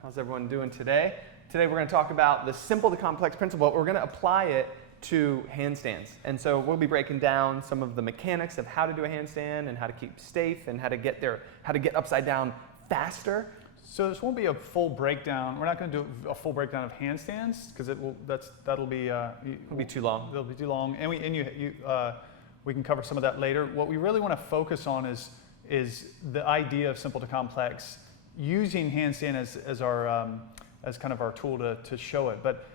How's everyone doing today? Today we're going to talk about the simple to complex principle, but we're going to apply it to handstands. And so we'll be breaking down some of the mechanics of how to do a handstand and how to keep safe and how to get upside down faster. So this won't be a full breakdown. We're not going to do a full breakdown of handstands because that'll be It'll be too long. It'll be too long, and we can cover some of that later. What we really want to focus on is the idea of simple to complex, using handstand as kind of our tool to show it. But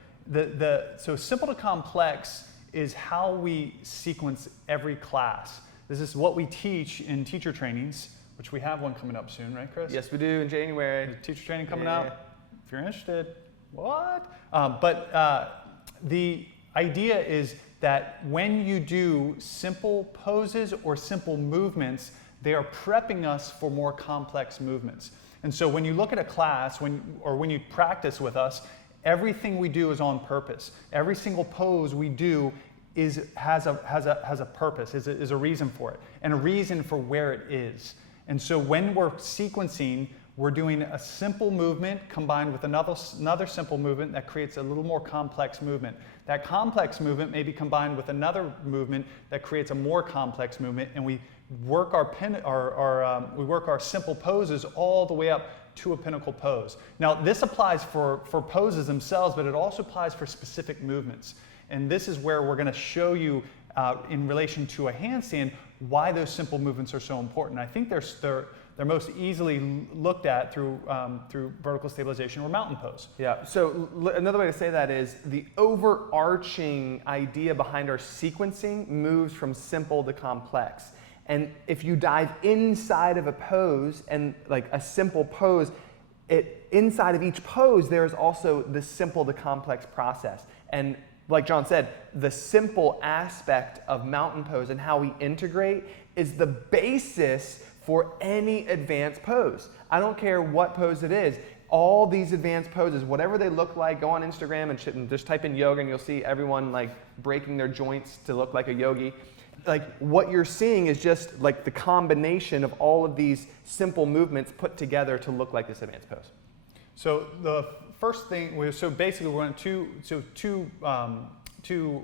so simple to complex is how we sequence every class. This is what we teach in teacher trainings, which we have one coming up soon, right, Chris? Yes, we do in January. There's teacher training coming out. If you're interested, what? The idea is that when you do simple poses or simple movements, they are prepping us for more complex movements. And so when you look at a class, when you practice with us, everything we do is on purpose. Every single pose we do has a purpose, is a reason for it, and a reason for where it is. And so when we're sequencing, we're doing a simple movement combined with another simple movement that creates a little more complex movement. That complex movement may be combined with another movement that creates a more complex movement, and we work our simple poses all the way up to a pinnacle pose. Now this applies for poses themselves, but it also applies for specific movements. And this is where we're going to show you in relation to a handstand why those simple movements are so important. I think they're most easily looked at through vertical stabilization or mountain pose. Yeah, so another way to say that is the overarching idea behind our sequencing moves from simple to complex. And if you dive inside of a pose and like a simple pose, inside of each pose, there's also the simple to complex process. And like John said, the simple aspect of mountain pose and how we integrate is the basis for any advanced pose. I don't care what pose it is. All these advanced poses, whatever they look like, go on Instagram and shit and just type in yoga and you'll see everyone like breaking their joints to look like a yogi. Like what you're seeing is just like the combination of all of these simple movements put together to look like this advanced pose. So the first thing, basically we're going to two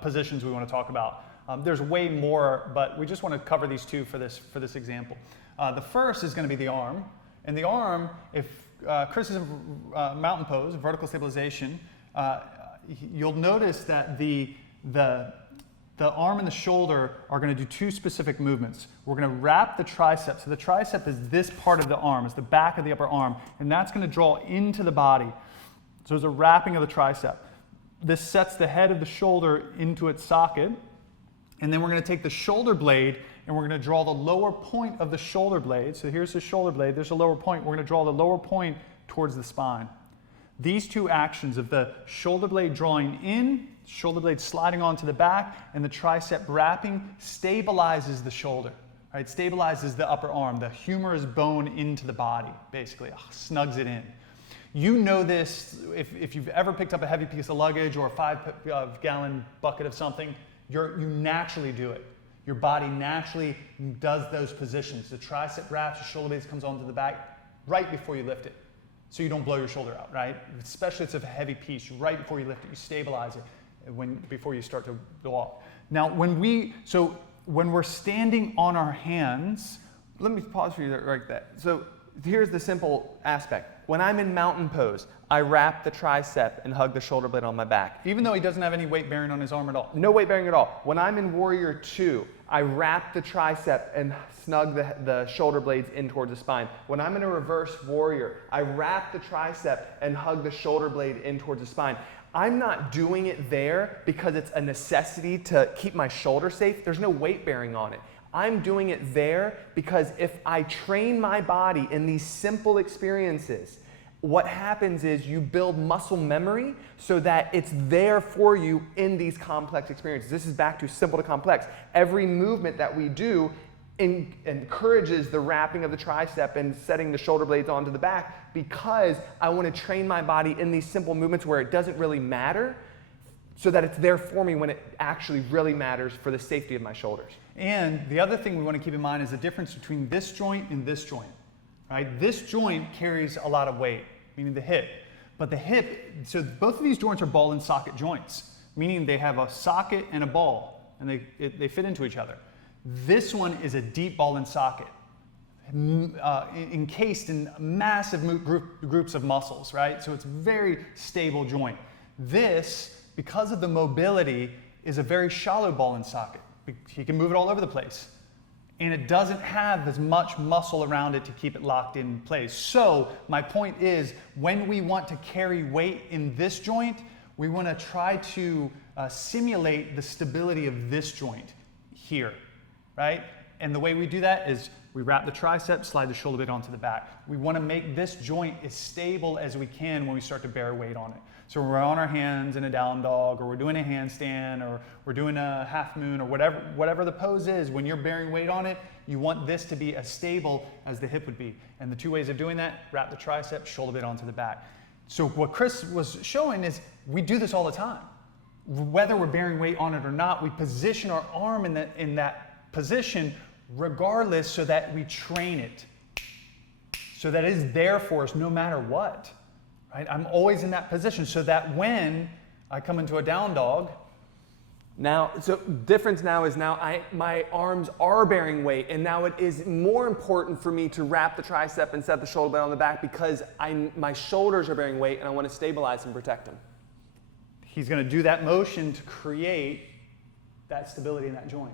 positions we want to talk about. There's way more, but we just want to cover these two for this example. The first is going to be the arm, and the arm, if Chris is in mountain pose, vertical stabilization, you'll notice that the arm and the shoulder are going to do two specific movements. We're going to wrap the tricep. So the tricep is this part of the arm, it's the back of the upper arm, and that's going to draw into the body. So there's a wrapping of the tricep. This sets the head of the shoulder into its socket, and then we're going to take the shoulder blade and we're going to draw the lower point of the shoulder blade. So here's the shoulder blade, there's a lower point. We're going to draw the lower point towards the spine. These two actions of the shoulder blade drawing in, shoulder blade sliding onto the back, and the tricep wrapping stabilizes the shoulder, right? Stabilizes the upper arm, the humerus bone into the body, basically, snugs it in. You know this if you've ever picked up a heavy piece of luggage or a 5-gallon bucket of something, you naturally do it. Your body naturally does those positions. The tricep wraps, the shoulder blade comes onto the back right before you lift it, so you don't blow your shoulder out, right? Especially if it's a heavy piece, right before you lift it, you stabilize it before you start to walk. Now, when we're standing on our hands, let me pause for you right there. So here's the simple aspect. When I'm in mountain pose, I wrap the tricep and hug the shoulder blade on my back. Even though he doesn't have any weight bearing on his arm at all. No weight bearing at all. When I'm in Warrior 2, I wrap the tricep and snug the shoulder blades in towards the spine. When I'm in a reverse warrior, I wrap the tricep and hug the shoulder blade in towards the spine. I'm not doing it there because it's a necessity to keep my shoulder safe. There's no weight bearing on it. I'm doing it there because if I train my body in these simple experiences, what happens is you build muscle memory so that it's there for you in these complex experiences. This is back to simple to complex. Every movement that we do encourages the wrapping of the tricep and setting the shoulder blades onto the back because I want to train my body in these simple movements where it doesn't really matter so that it's there for me when it actually really matters for the safety of my shoulders. And the other thing we want to keep in mind is the difference between this joint and this joint, right? This joint carries a lot of weight. meaning the hip. But the hip, so both of these joints are ball and socket joints, meaning they have a socket and a ball, and they fit into each other. This one is a deep ball and socket, encased in massive groups of muscles, right? So it's a very stable joint. This, because of the mobility, is a very shallow ball and socket. He can move it all over the place. And it doesn't have as much muscle around it to keep it locked in place. So my point is, when we want to carry weight in this joint, we want to try to simulate the stability of this joint here, right? And the way we do that is we wrap the tricep, slide the shoulder blade onto the back. We want to make this joint as stable as we can when we start to bear weight on it. So we're on our hands in a down dog, or we're doing a handstand, or we're doing a half moon, or whatever the pose is. When you're bearing weight on it, you want this to be as stable as the hip would be. And the two ways of doing that, wrap the tricep, shoulder blade onto the back. So what Chris was showing is we do this all the time. Whether we're bearing weight on it or not, we position our arm in that position regardless, so that we train it, so that it is there for us no matter what. Right? I'm always in that position, so that when I come into a down dog. Now, so difference now is my arms are bearing weight, and now it is more important for me to wrap the tricep and set the shoulder blade on the back, because my shoulders are bearing weight and I want to stabilize and protect them. He's going to do that motion to create that stability in that joint.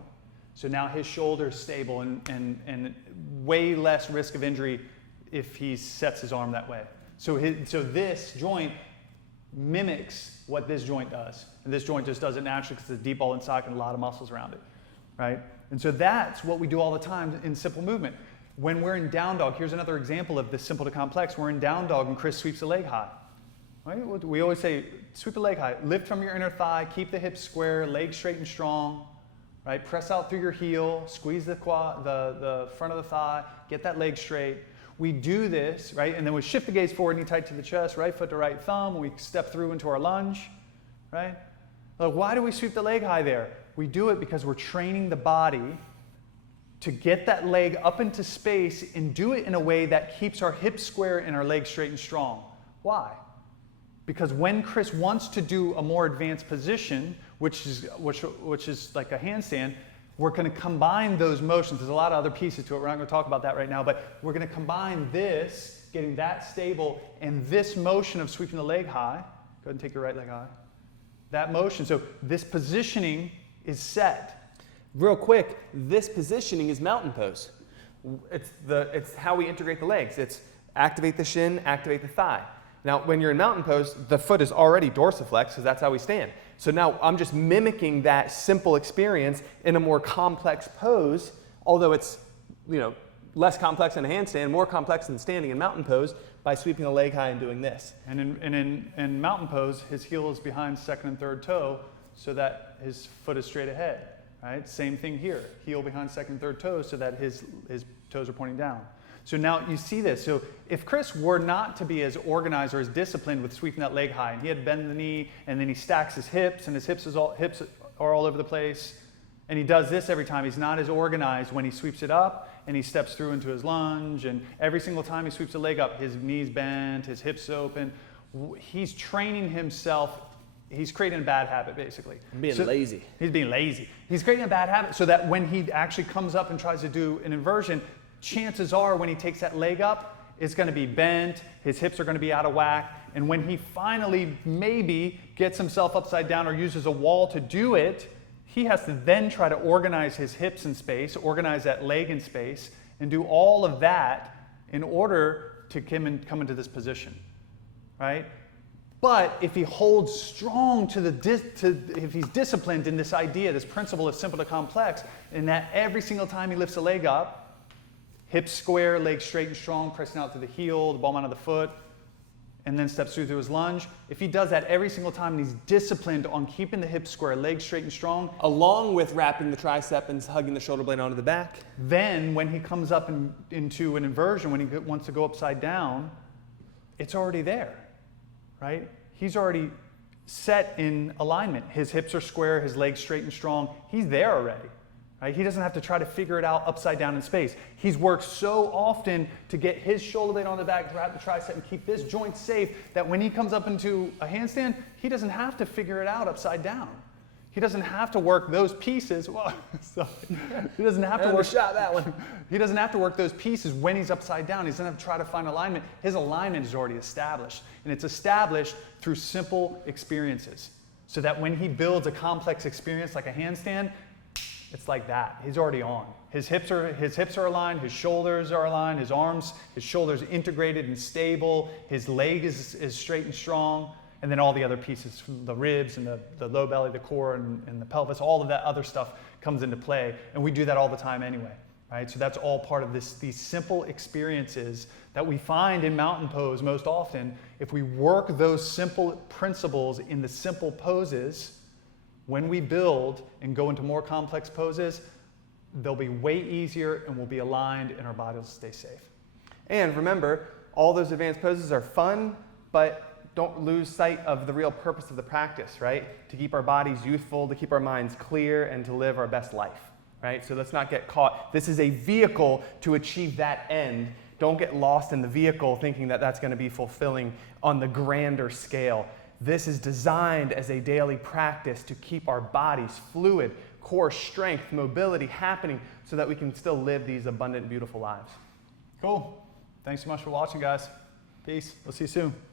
So now his shoulder is stable and way less risk of injury if he sets his arm that way. So this joint mimics what this joint does. And this joint just does it naturally because it's a deep ball and socket and a lot of muscles around it, right? And so that's what we do all the time in simple movement. When we're in down dog, here's another example of this simple to complex. We're in down dog and Chris sweeps the leg high. Right? We always say, sweep the leg high. Lift from your inner thigh, keep the hips square, legs straight and strong. Right? Press out through your heel, squeeze the front of the thigh, get that leg straight. We do this, right? And then we shift the gaze forward, knee tight to the chest, right foot to right thumb. We step through into our lunge, right? Why do we sweep the leg high there? We do it because we're training the body to get that leg up into space and do it in a way that keeps our hips square and our legs straight and strong. Why? Because when Chris wants to do a more advanced position, which is like a handstand, we're going to combine those motions. There's a lot of other pieces to it. We're not going to talk about that right now, but we're going to combine this, getting that stable, and this motion of sweeping the leg high. Go ahead and take your right leg high. That motion. So this positioning is set. Real quick, this positioning is mountain pose. It's how we integrate the legs. It's activate the shin, activate the thigh. Now, when you're in mountain pose, the foot is already dorsiflexed because that's how we stand. So now I'm just mimicking that simple experience in a more complex pose, although it's less complex than a handstand, more complex than standing in mountain pose, by sweeping the leg high and doing this. And in mountain pose, his heel is behind second and third toe so that his foot is straight ahead. Right? Same thing here, heel behind second and third toe so that his toes are pointing down. So now you see this. So if Chris were not to be as organized or as disciplined with sweeping that leg high, and he had to bend the knee, and then he stacks his hips, and his hips are all over the place, and he does this every time, he's not as organized when he sweeps it up, and he steps through into his lunge, and every single time he sweeps the leg up, his knees bent, his hips open. He's training himself. He's creating a bad habit, basically. Being lazy. He's being lazy. He's creating a bad habit so that when he actually comes up and tries to do an inversion, chances are when he takes that leg up, it's going to be bent, his hips are going to be out of whack, and when he finally maybe gets himself upside down or uses a wall to do it, he has to then try to organize his hips in space, organize that leg in space, and do all of that in order to come into this position, right? But if he holds strong if he's disciplined in this idea, this principle of simple to complex, in that every single time he lifts a leg up, hips square, legs straight and strong, pressing out to the heel, the ball mount of the foot, and then steps through his lunge. If he does that every single time and he's disciplined on keeping the hips square, legs straight and strong, along with wrapping the tricep and hugging the shoulder blade onto the back, then when he comes up into an inversion, when he wants to go upside down, it's already there, right? He's already set in alignment. His hips are square, his legs straight and strong. He's there already, Right? He doesn't have to try to figure it out upside down in space. He's worked so often to get his shoulder blade on the back, wrap the tricep, and keep this joint safe that when he comes up into a handstand, he doesn't have to figure it out upside down. He doesn't have to work those pieces. Well, he doesn't have to work. Shot that one. He doesn't have to work those pieces when he's upside down. He doesn't have to try to find alignment. His alignment is already established, and it's established through simple experiences. So that when he builds a complex experience like a handstand, it's like that. He's already on. His hips are aligned, his shoulders are aligned, his shoulders integrated and stable, his leg is straight and strong, and then all the other pieces, the ribs and the low belly, the core and the pelvis, all of that other stuff comes into play. And we do that all the time anyway, right? So that's all part of these simple experiences that we find in mountain pose most often. If we work those simple principles in the simple poses, when we build and go into more complex poses, they'll be way easier and we'll be aligned and our body will stay safe. And remember, all those advanced poses are fun, but don't lose sight of the real purpose of the practice, right? To keep our bodies youthful, to keep our minds clear, and to live our best life, right? So let's not get caught. This is a vehicle to achieve that end. Don't get lost in the vehicle thinking that that's going to be fulfilling on the grander scale. This is designed as a daily practice to keep our bodies fluid, core strength, mobility happening so that we can still live these abundant, beautiful lives. Cool. Thanks so much for watching, guys. Peace. We'll see you soon.